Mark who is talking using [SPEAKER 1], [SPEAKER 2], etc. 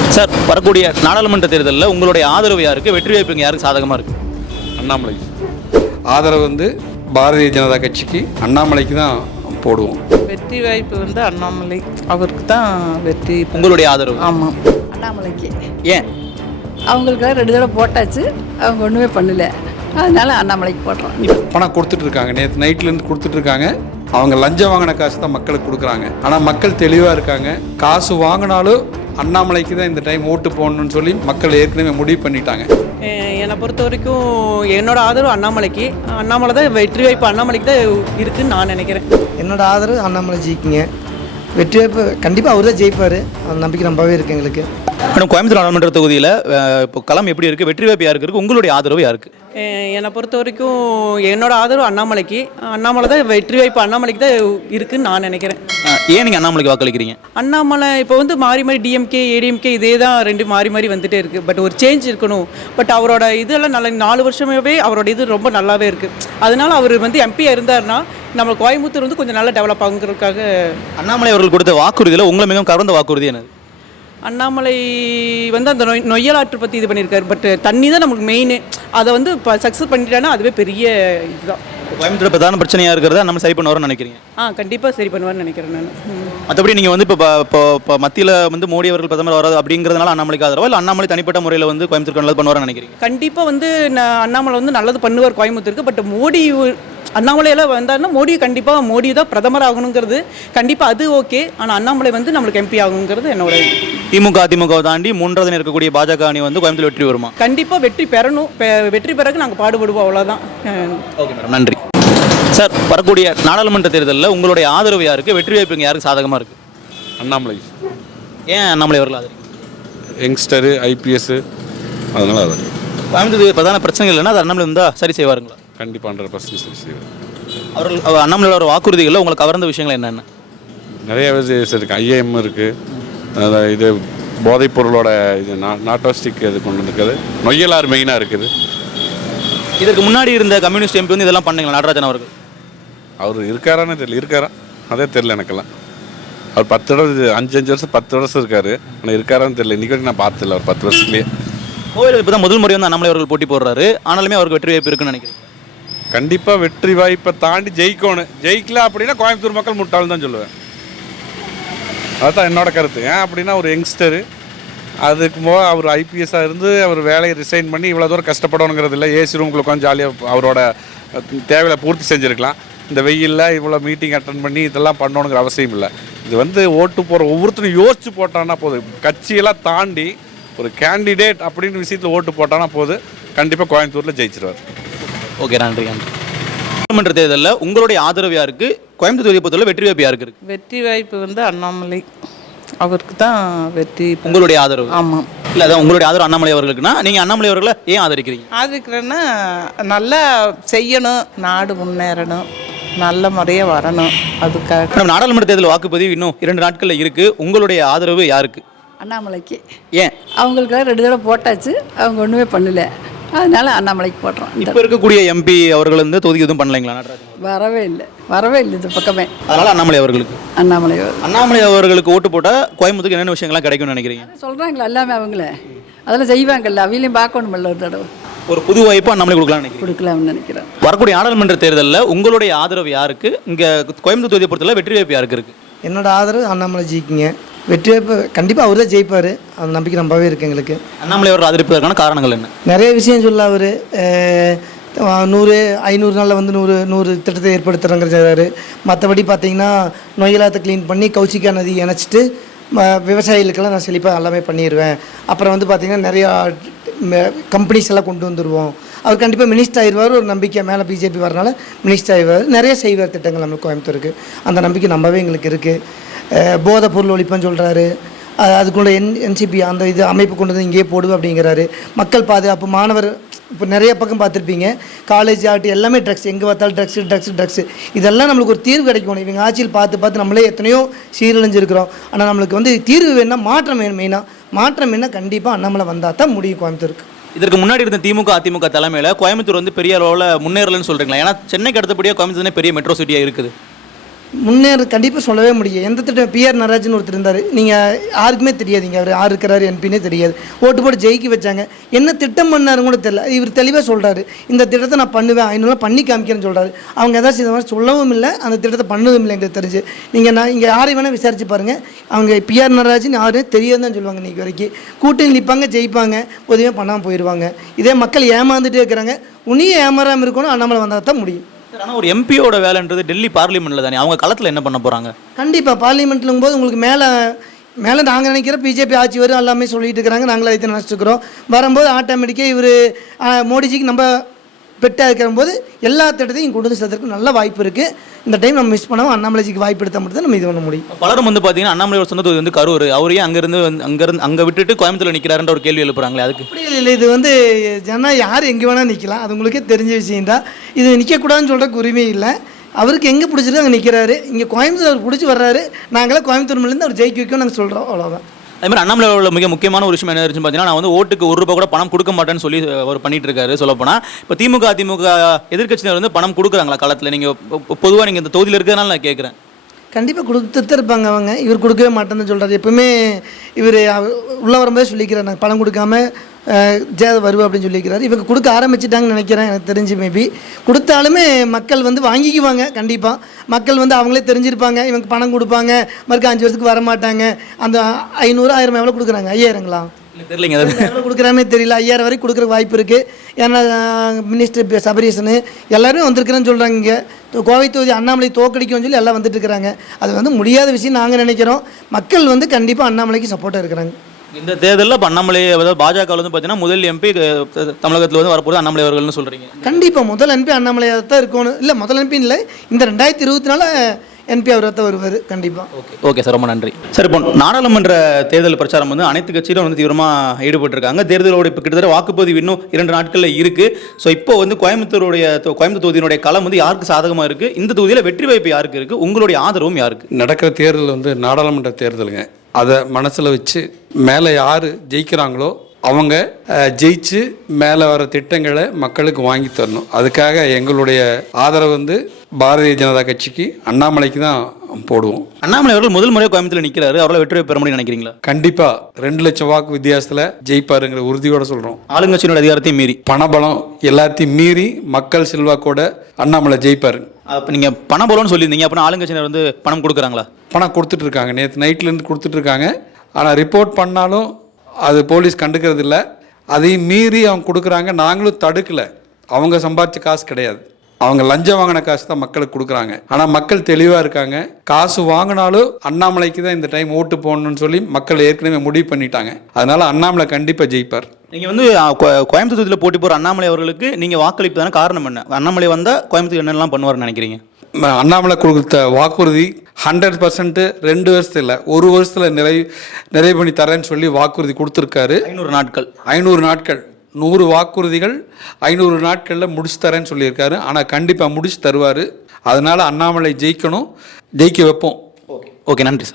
[SPEAKER 1] Sir, வரக்கூடிய நாடாளுமன்ற தேர்தலில் உங்களுடைய ஆதரவு யாருக்கு, வெற்றி வாய்ப்பு யாருக்கு சாதகமாக இருக்குது?
[SPEAKER 2] அண்ணாமலை ஆதரவு பாரதிய ஜனதா கட்சிக்கு, அண்ணாமலைக்கு தான் போடுவோம்.
[SPEAKER 3] வெற்றி வாய்ப்பு அண்ணாமலை, அவருக்கு தான் வெற்றி.
[SPEAKER 1] உங்களுடைய ஆதரவு?
[SPEAKER 3] ஆமாம்,
[SPEAKER 4] அண்ணாமலைக்கு.
[SPEAKER 1] ஏன்?
[SPEAKER 4] அவங்களுக்காக 2 தடவை போட்டாச்சு, அவங்க ஒன்றுமே பண்ணல, அதனால அண்ணாமலைக்கு போடுறோம்.
[SPEAKER 2] பணம் கொடுத்துட்ருக்காங்க, நேற்று நைட்லேருந்து கொடுத்துட்ருக்காங்க. அவங்க லஞ்சம் வாங்கின காசு தான் மக்களுக்கு கொடுக்குறாங்க. ஆனால் மக்கள் தெளிவாக இருக்காங்க. காசு வாங்கினாலும் அண்ணாமலைக்கு தான் இந்த டைம் ஓட்டு போடணும்னு சொல்லி மக்கள் ஏற்கனவே முடிவு பண்ணிட்டாங்க.
[SPEAKER 3] என்னை பொறுத்த வரைக்கும் என்னோட ஆதரவு அண்ணாமலைக்கு. அண்ணாமலை தான் வெற்றி வாய்ப்பு அண்ணாமலைக்கு தான் இருக்குதுன்னு நான் நினைக்கிறேன்.
[SPEAKER 5] என்னோட ஆதரவு அண்ணாமலை ஜெயிக்குங்க. வெற்றி வாய்ப்பு கண்டிப்பாக அவர் தான் ஜெயிப்பார், அந்த நம்பிக்கை ரொம்பவே இருக்குது எங்களுக்கு.
[SPEAKER 1] மேடம், கோயம்புத்தூர் நாடாளுமன்ற தொகுதியில் இப்போ களம் எப்படி இருக்குது, வெற்றி வாய்ப்பு யாருக்கு இருக்குது, உங்களுடைய ஆதரவு யாருக்கு?
[SPEAKER 3] என்னை பொறுத்த வரைக்கும் என்னோட ஆதரவு அண்ணாமலைக்கு. அண்ணாமலை தான் வெற்றி வாய்ப்பு அண்ணாமலைக்கு தான் இருக்குதுன்னு நான் நினைக்கிறேன்.
[SPEAKER 1] ஏன் நீங்கள் அண்ணாமலைக்கு வாக்களிக்கிறீங்க?
[SPEAKER 3] அண்ணாமலை இப்போ மாறி மாறி டிஎம்கே ஏடிஎம்கே இதே தான் ரெண்டு மாறி மாறி வந்துட்டே இருக்குது. பட் ஒரு சேஞ்ச் இருக்கணும். பட் அவரோட இதெல்லாம் நல்ல 4 வருஷமாகவே அவரோட இது ரொம்ப நல்லாவே இருக்குது. அதனால அவர் எம்பியாக இருந்தாருன்னா நம்ம கோயம்புத்தூர் கொஞ்சம் நல்லா டெவலப் ஆகுங்கிறதுக்காக.
[SPEAKER 1] அண்ணாமலை அவர்கள் கொடுத்த வாக்குறுதியில் உங்களை மிகவும் கவர்ந்த வாக்குறுதி என்னது?
[SPEAKER 3] அண்ணாமலை அந்த நொய்யல் ஆற்று பற்றி இது பண்ணியிருக்காரு. பட் தண்ணி தான் நமக்கு மெயின். அதை இப்போ சக்ஸஸ் பண்ணிட்டாங்கன்னா அதுவே பெரிய இதுதான்.
[SPEAKER 1] கோயம்புத்தூர் பிரதான பிரச்சனையாக இருக்கிறத நம்ம சரி பண்ணுவார்னு நினைக்கிறீங்க?
[SPEAKER 3] கண்டிப்பாக சரி பண்ணுவார்னு நினைக்கிறேன் நான்.
[SPEAKER 1] மற்றபடி நீங்கள் இப்போ மத்தியில் மோடி அவர்கள் பிரதமர் வராது அப்படிங்கிறதுனால அண்ணாமலைக்கு ஆதரவா, இல்லை அண்ணாமலை தனிப்பட்ட முறையில் கோயம்புத்தூருக்கு நல்லது பண்ணுவார்னு நினைக்கிறீங்க?
[SPEAKER 3] கண்டிப்பாக அண்ணாமலை நல்லது பண்ணுவார் கோயம்புத்தூருக்கு. பட் மோடி அண்ணாமலையெல்லாம் வந்தாருன்னா மோடி தான் பிரதமர் ஆகணுங்கிறது கண்டிப்பாக அது ஓகே. ஆனால் அண்ணாமலை நம்மளுக்கு எம்பி ஆகணுங்கிறது என்னோட.
[SPEAKER 1] அதிமுக தாண்டி 3வது இருக்கக்கூடிய பாஜக அணி கோயம்புத்தூர் வெற்றி வருமா?
[SPEAKER 3] கண்டிப்பாக வெற்றி பெறணும். வெற்றி பெறக்கு நாங்கள் பாடுபடுவோம், அவ்வளோதான்.
[SPEAKER 1] ஓகே மேடம், நன்றி. சார், வரக்கூடிய நாடாளுமன்ற தேர்தலில் உங்களுடைய ஆதரவு யாருக்கு, வெற்றி வாய்ப்பு யாருக்கு சாதகமாக இருக்குது?
[SPEAKER 2] அண்ணாமலை.
[SPEAKER 1] ஏன் அண்ணாமலை அவர்கள் ஆதரவு?
[SPEAKER 2] யங்ஸ்டரு, ஐபிஎஸ், அதனால அது
[SPEAKER 1] கோயம்புத்தூர் பிரதான பிரச்சனைகள் இல்லைன்னா அது அண்ணாமலை இருந்தால் சரி செய்வாருங்களா?
[SPEAKER 2] கண்டிப்பாக 100% சரி செய்வார்.
[SPEAKER 1] அவர்கள் அண்ணாமலையோட வாக்குறுதிகளில் உங்களுக்கு கவர்ந்த விஷயங்கள் என்னென்ன?
[SPEAKER 2] நிறைய இருக்குது. ஐஏஎம் இருக்குது, இது போதைப் பொருளோட இது நாட்டோஸ்டிக் இது கொண்டு வந்துருக்குது. நொய்யலார் மெயினாக இருக்குது.
[SPEAKER 1] இதற்கு முன்னாடி இருந்த கம்யூனிஸ்ட் எம்பி இதெல்லாம் பண்ணுங்களா நடராஜன் அவர்கள்?
[SPEAKER 2] அவர் இருக்காரான்னு தெரியல. இருக்காரா அதே தெரில எனக்கெல்லாம். அவர் 10 வருஷம் 5 வருஷம் 10 வருஷம் இருக்கார். ஆனால் இருக்காரான்னு தெரியல. இன்றைக்கி வரைக்கும் நான் பார்த்ததில்ல அவர் 10 வருஷத்துலேயே.
[SPEAKER 1] கோவில் இப்போ தான் முதல் முறை அண்ணாமலை அவர்கள் போட்டி போடுறாரு. ஆனாலுமே அவருக்கு வெற்றி வாய்ப்பு இருக்குன்னு நினைக்கிறேன்.
[SPEAKER 2] கண்டிப்பாக வெற்றி வாய்ப்பை தாண்டி ஜெயிக்கணும். ஜெயிக்கல அப்படின்னா கோயம்புத்தூர் மக்கள் முட்டாள் தான் சொல்லுவேன். அதுதான் என்னோட கருத்து. ஏன் அப்படின்னா ஒரு யங்ஸ்டரு, அதுக்கு போக அவர் ஐபிஎஸ்ஸாக இருந்து அவர் வேலையை ரிசைன் பண்ணி இவ்வளோ தூரம் கஷ்டப்படணுங்கிறது இல்லை. ஏசி ரூமுக்குள்ள உட்காந்து ஜாலியாக அவரோட தேவையை பூர்த்தி செஞ்சுருக்கலாம். இந்த வெயிலில் இவ்வளோ மீட்டிங் அட்டன் பண்ணி இதெல்லாம் பண்ணணுங்கிற அவசியம் இல்லை. இது ஓட்டு போகிற ஒவ்வொருத்தரும் யோசிச்சு போட்டான்னா போதும். கட்சியெல்லாம் தாண்டி ஒரு கேண்டிடேட் அப்படின்னு விஷயத்தில் ஓட்டு போட்டானா போதும், கண்டிப்பாக கோயம்புத்தூரில் ஜெயிச்சிருவார்.
[SPEAKER 1] ஓகே, நன்றி. நாடாளுமன்ற தேர்தலில் உங்களுடைய ஆதரவு யாருக்கு, கோயம்புத்தூர் தொகுதியை பொறுத்தவரை வெற்றி வாய்ப்பு யாருக்கு இருக்குது?
[SPEAKER 3] வெற்றி வாய்ப்பு அண்ணாமலை, அவருக்கு தான் வெற்றி.
[SPEAKER 1] உங்களுடைய ஆதரவு?
[SPEAKER 3] ஆமாம்.
[SPEAKER 1] இல்லை, அதான் உங்களுடைய ஆதரவு அண்ணாமலை அவர்களுக்குன்னா நீங்கள் அண்ணாமலை அவர்களை ஏன் ஆதரிக்கிறீங்க?
[SPEAKER 3] ஆதரிக்கிறேன்னா நல்லா செய்யணும், நாடு முன்னேறணும், நல்ல முறையாக வரணும். அதுக்காக.
[SPEAKER 1] நம்ம நாடாளுமன்ற தேர்தல் வாக்குப்பதிவு இன்னும் 2 நாட்களில் இருக்குது. உங்களுடைய ஆதரவு யாருக்கு?
[SPEAKER 4] அண்ணாமலைக்கு.
[SPEAKER 1] ஏன்?
[SPEAKER 4] அவங்களுக்காக 2 தடவை போட்டாச்சு, அவங்க ஒன்றுமே பண்ணல, அதனால அண்ணாமலைக்கு போடுறோம்.
[SPEAKER 1] இப்போ இருக்கக்கூடிய எம்பி அவர்கள் தொகுதிக்கு எதுவும் பண்ணலைங்களா? நடராஜன்
[SPEAKER 4] வரவே இல்லை இந்த பக்கமே.
[SPEAKER 1] அதனால் அண்ணாமலை அவர்களுக்கு. அண்ணாமலை அவர்களுக்கு ஓட்டு போட்டால் கோயம்புத்தூருக்கு என்னென்ன விஷயங்கள்லாம் கிடைக்கும்னு நினைக்கிறீங்க?
[SPEAKER 4] சொல்கிறாங்களா எல்லாமே அவங்கள, அதெல்லாம் செய்வாங்கல்ல, அவங்களையும் பார்க்கணுமில்ல. ஒரு தடவை
[SPEAKER 1] ஒரு புது வாய்ப்பு அண்ணாமலை
[SPEAKER 4] கொடுக்கலாம்னு நினைக்கிறேன்.
[SPEAKER 1] வரக்கூடிய நாடாளுமன்ற தேர்தலில் உங்களுடைய ஆதரவு யாருக்கு, இங்கே கோயம்புத்தூர் தொகுதியை பொறுத்தவரை வெற்றி வாய்ப்பு யாருக்கு இருக்குது?
[SPEAKER 5] என்னோட ஆதரவு அண்ணாமலை ஜெயிக்குங்க. வெற்றி வாய்ப்பு கண்டிப்பாக அவர் தான் ஜெயிப்பார், அந்த நம்பிக்கை ரொம்பவே இருக்குது எங்களுக்கு.
[SPEAKER 1] அண்ணாமலை அவர்கள் ஆதரிப்பதற்கான காரணங்கள் என்ன?
[SPEAKER 5] நிறைய விஷயம் சொல்ல அவர் 500 நாளில் 100 திட்டத்தை ஏற்படுத்துகிறோங்கிறாரு. மற்றபடி பார்த்திங்கன்னா நொய்யலாத்தை க்ளீன் பண்ணி கௌசிகா நதி இணைச்சிட்டு விவசாயிகளுக்கெல்லாம் நான் செழிப்பாக எல்லாமே பண்ணிடுவேன். அப்புறம் பார்த்திங்கன்னா நிறையா கம்பெனிஸ் எல்லாம் கொண்டு வந்துடுவோம். அவர் கண்டிப்பாக மினிஸ்டர் ஆயிடுவார், ஒரு நம்பிக்கை மேலே பிஜேபி வரனால மினிஸ்டர் ஆயிடுவார். நிறைய செய்வார் திட்டங்கள் நம்மளுக்கு கோயம்புத்தூருக்கு, அந்த நம்பிக்கை நம்பவே எங்களுக்கு இருக்குது. போதை பொருள் ஒழிப்புன்னு சொல்கிறாரு, அதுக்குள்ள என்சிபி அந்த இது அமைப்பு கொண்டு வந்து இங்கேயே போடுவோம் அப்படிங்கிறாரு. மக்கள் பாதுகாப்பு, மாணவர், இப்போ நிறைய பக்கம் பார்த்துருப்பீங்க, காலேஜ் ஆகட்டும் எல்லாமே ட்ரக்ஸ், எங்கே பார்த்தாலும் ட்ரக்ஸ் இதெல்லாம் நம்மளுக்கு ஒரு தீர்வு கிடைக்கணும். இவங்க ஆட்சியில் பார்த்து நம்மளே எத்தனையோ சீரழிஞ்சிருக்கிறோம். ஆனால் நம்மளுக்கு தீர்வு வேணும்னா மாற்றம் வேணும். மாற்றம் என்ன, கண்டிப்பாக அண்ணாமலை வந்தால் தான் முடியும் கோயம்புத்தூருக்கு.
[SPEAKER 1] இதற்கு முன்னாடி இருந்த திமுக அதிமுக தலைமையில் கோயம்புத்தூர் பெரிய அளவில் முன்னேறலன்னு சொல்கிறீங்களா? ஏன்னா சென்னைக்கு அடுத்தபடியாக கோயம்புத்தூர் பெரிய மெட்ரோ சிட்டியாக இருக்குது.
[SPEAKER 5] கண்டிப்பாக சொல்லவே முடியும். எந்த திட்டம் பிஆர் நடராஜன் ஒருத்தர் இருந்தார், நீங்கள் யாருக்குமே தெரியாதுங்க, அவர் யார் இருக்கிறாரு என்பினே தெரியாது. ஓட்டு போட்டு ஜெயிக்க வச்சாங்க. என்ன திட்டம் பண்ணாருன்னு கூட தெரியல. இவர் தெளிவாக சொல்கிறாரு, இந்த திட்டத்தை நான் பண்ணுவேன், 500 பண்ணி காமிக்கிறேன்னு சொல்கிறாரு. அவங்க ஏதாச்சும் இந்த மாதிரி சொல்லவும் இல்லை, அந்த திட்டத்தை பண்ணதும் இல்லை எங்களுக்கு தெரிஞ்சு. நான் இங்கே யாரை வேணால் விசாரிச்சு பாருங்கள், அவங்க பிஆர் நடராஜன் யாரும் தெரியாது தான் சொல்லுவாங்க. இன்றைக்கி வரைக்கும் கூட்டணி நிற்பாங்க, ஜெயிப்பாங்க, உதவியாக பண்ணாமல் போயிடுவாங்க. இதே மக்கள் ஏமாந்துட்டே இருக்கிறாங்க. உன்னையும் ஏமாறாமல் இருக்கணும், அண்ணாமலை வந்தால் தான் முடியும்.
[SPEAKER 1] ஆனால் ஒரு எம்பியோட வேலைன்றது டெல்லி பார்லிமெண்ட்டில் தானே, அவங்க களத்தில் என்ன பண்ண போகிறாங்க?
[SPEAKER 5] கண்டிப்பாக பார்லிமெண்ட்லுங்கும் போது உங்களுக்கு மேலே நாங்கள் நினைக்கிற பிஜேபி ஆட்சி வரும் எல்லாமே சொல்லிட்டு இருக்கிறாங்க, நாங்களும் அதை நினச்சிட்டுருக்கிறோம். வரும்போது ஆட்டோமேட்டிக்காக இவர் மோடிஜிக்கு நம்ம பெட்டாக இருக்கிறபோது எல்லா திட்டத்தையும் கொண்டு வந்து சேர்த்துறதுக்கு நல்ல வாய்ப்பு இருக்குது. இந்த டைம் நம்ம மிஸ் பண்ணாமல் அண்ணாமலைஜிக்கு வாய்ப்பு எடுத்தால் மட்டும் தான் நம்ம இது பண்ண முடியும்.
[SPEAKER 1] பலரும் பார்த்தீங்கன்னா அண்ணாமலை சொந்த தொகுதி வந்து கரூர், அவரையே அங்கே விட்டுட்டு கோயம்புத்தூர் நிற்கிறாருன்ற ஒரு கேள்வி எழுப்புறாங்களே, அதுக்கு
[SPEAKER 5] அப்படி இல்லை. இது ஜனா யார் எங்கே வேணால் நிற்கலாம், அது உங்களுக்கே தெரிஞ்ச விஷயம்தான். இது நிற்கக்கூடாதுன்னு சொல்கிறக்கு உரிமை இல்லை. அவருக்கு எங்கே பிடிச்சிருக்கு அங்கே நிற்கிறாரு. இங்கே கோயம்புத்தூர் அவர் பிடிச்சி வர்றாரு, நாங்களாம் கோயம்புத்தூர் மேலேருந்து அவர் ஜெயிக்க வைக்கும் நாங்கள் சொல்கிறோம், அவ்வளோதான்.
[SPEAKER 1] அதுமாதிரி அண்ணாமலையோட மிக முக்கியமான ஒரு விஷயம் என்ன இருந்துச்சு பார்த்தீங்கன்னா, நான் வந்து ஓட்டுக்கு ₹1 கூட பணம் கொடுக்க மாட்டேன்னு சொல்லி அவர் பண்ணிட்டு இருக்காரு. சொல்லப்போனால் இப்போ அதிமுக எதிர்க்கட்சியினர் வந்து பணம் கொடுக்குறாங்களா களத்தில்? நீங்கள் பொதுவாக நீங்கள் இந்த தொகுதியில் இருக்கிறதுனால நான் கேட்குறேன்.
[SPEAKER 5] கண்டிப்பாக கொடுத்துட்டு இருப்பாங்க அவங்க. இவர் கொடுக்கவே மாட்டேன்னு சொல்கிறார். எப்பவுமே இவர் உள்ளே வரும்போதே சொல்லிக்கிறார், நாங்கள் பணம் கொடுக்காம ஜெய வருவோம் அப்படின்னு சொல்லிக்கிறாரு. இவங்க கொடுக்க ஆரம்பிச்சிட்டாங்கன்னு நினைக்கிறேன், எனக்கு தெரிஞ்சு. மேபி கொடுத்தாலுமே மக்கள் வாங்கிக்குவாங்க. கண்டிப்பாக மக்கள் அவங்களே தெரிஞ்சிருப்பாங்க, இவங்க பணம் கொடுப்பாங்க, மறுக்க 5 வருஷத்துக்கு வரமாட்டாங்க. அந்த 500 1000 எவ்வளோ கொடுக்குறாங்க? 5000ங்களா?
[SPEAKER 1] தெரியலைங்க,
[SPEAKER 5] எவ்வளோ கொடுக்குறானே தெரியல. 5000 வரைக்கும் கொடுக்குற வாய்ப்பு இருக்குது. ஏன்னா மினிஸ்டர் சபரீசனு எல்லாருமே வந்திருக்கிறேன்னு சொல்கிறாங்க. இங்கே கோவை தொகுதி அண்ணாமலை தோக்கடிக்கும்னு சொல்லி எல்லாம் வந்துட்டு இருக்கிறாங்க. அது முடியாத விஷயம் நாங்கள் நினைக்கிறோம். மக்கள் கண்டிப்பாக அண்ணாமலைக்கு சப்போர்ட்டாக இருக்கிறாங்க.
[SPEAKER 1] இந்த தேர்தலில் இப்போ அண்ணாமலை, அதாவது பாஜக பார்த்தீங்கன்னா முதல் எம்பி தமிழகத்தில் வரப்போது அண்ணாமலை அவர்கள்னு சொல்கிறீங்க.
[SPEAKER 5] கண்டிப்பாக முதல் எம்பி அண்ணாமலையாக தான் இருக்கணும். இல்லை முதல் எம்பி இல்லை, இந்த 2024 என்பி அவராக தான் வருவார் கண்டிப்பாக.
[SPEAKER 1] ஓகே சார், ரொம்ப நன்றி சார். இப்போ நாடாளுமன்ற தேர்தல் பிரச்சாரம் அனைத்து கட்சியிலும் தீவிரமாக ஈடுபட்டிருக்காங்க. தேர்தலோட இப்போ கிட்டத்தட்ட வாக்குப்பதிவு இன்னும் 2 நாட்களில் இருக்குது. ஸோ இப்போ கோயம்புத்தூர் தொகுதியினுடைய களம் யாருக்கு சாதகமாக இருக்குது? இந்த தொகுதியில் வெற்றி வாய்ப்பு யாருக்கு இருக்குது? உங்களுடைய ஆதரவும் யாருக்கு?
[SPEAKER 2] நடக்கிற தேர்தல் நாடாளுமன்ற தேர்தலுங்க. அதை மனசில் வச்சு மேலே யார் ஜெயிக்கிறாங்களோ அவங்க ஜெயிச்சு மேலே வர திட்டங்களை மக்களுக்கு வாங்கி தரணும். அதுக்காக எங்களுடைய ஆதரவு பாரதிய ஜனதா கட்சிக்கு, அண்ணாமலைக்கு தான் போடுவோம்.
[SPEAKER 1] அண்ணாமலை அவர்கள் முதல் முறையாக கோயம்புத்தூர் நிற்கிறாரு, அவரால் வெற்றி பெற முடியும் நினைக்கிறீங்களா?
[SPEAKER 2] கண்டிப்பாக 2 லட்சம் வாக்கு வித்தியாசத்தில் ஜெயிப்பாருங்கிற உறுதியோட சொல்கிறோம்.
[SPEAKER 1] ஆளுங்கட்சியினோட அதிகாரத்தையும் மீறி,
[SPEAKER 2] பணபலம் எல்லாத்தையும் மீறி மக்கள் செல்வாக்கோட அண்ணாமலை ஜெயிப்பாரு.
[SPEAKER 1] அப்போ நீங்கள் பணபலம்னு சொல்லியிருந்தீங்க, அப்படின்னா ஆளுங்கட்சியினர் பணம் கொடுக்குறாங்களா?
[SPEAKER 2] பணம் கொடுத்துட்ருக்காங்க, நேற்று நைட்லேருந்து கொடுத்துட்ருக்காங்க. ஆனால் ரிப்போர்ட் பண்ணாலும் அது போலீஸ் கண்டுக்கிறது இல்லை. அதையும் மீறி அவங்க கொடுக்குறாங்க. நாங்களும் தடுக்கலை. அவங்க சம்பாதிச்ச காசு கிடையாது, அவங்க லஞ்சம் வாங்கின காசு தான் மக்களுக்கு கொடுக்குறாங்க. ஆனால் மக்கள் தெளிவாக இருக்காங்க. காசு வாங்கினாலும் அண்ணாமலைக்கு தான் இந்த டைம் ஓட்டு போடணும்னு சொல்லி மக்கள் ஏற்கனவே முடிவு பண்ணிட்டாங்க. அதனால அண்ணாமலை கண்டிப்பாக ஜெயிப்பார்.
[SPEAKER 1] நீங்கள் கோயம்புத்தூர் தொகுதியில் போட்டி போகிற அண்ணாமலை அவர்களுக்கு நீங்கள் வாக்களிப்பதான காரணம் என்ன? அண்ணாமலை வந்தால் கோயம்புத்தூர் என்னெல்லாம் பண்ணுவார்னு நினைக்கிறீங்க?
[SPEAKER 2] அண்ணாமலை கொடுத்த வாக்குறுதி 100% 2 வருஷத்தில் இல்லை, 1 வருஷத்தில் நிறைவு பண்ணி தரேன்னு சொல்லி வாக்குறுதி கொடுத்துருக்காரு.
[SPEAKER 1] 500 நாட்கள்
[SPEAKER 2] 100 வாக்குறுதிகள் 500 நாட்களில் முடிச்சு தரேன்னு சொல்லியிருக்காரு. ஆனால் கண்டிப்பாக முடிச்சு தருவார். அதனால் அண்ணாமலை ஜெயிக்கணும், ஜெயிக்க வைப்போம்.
[SPEAKER 1] ஓகே, நன்றி சார்.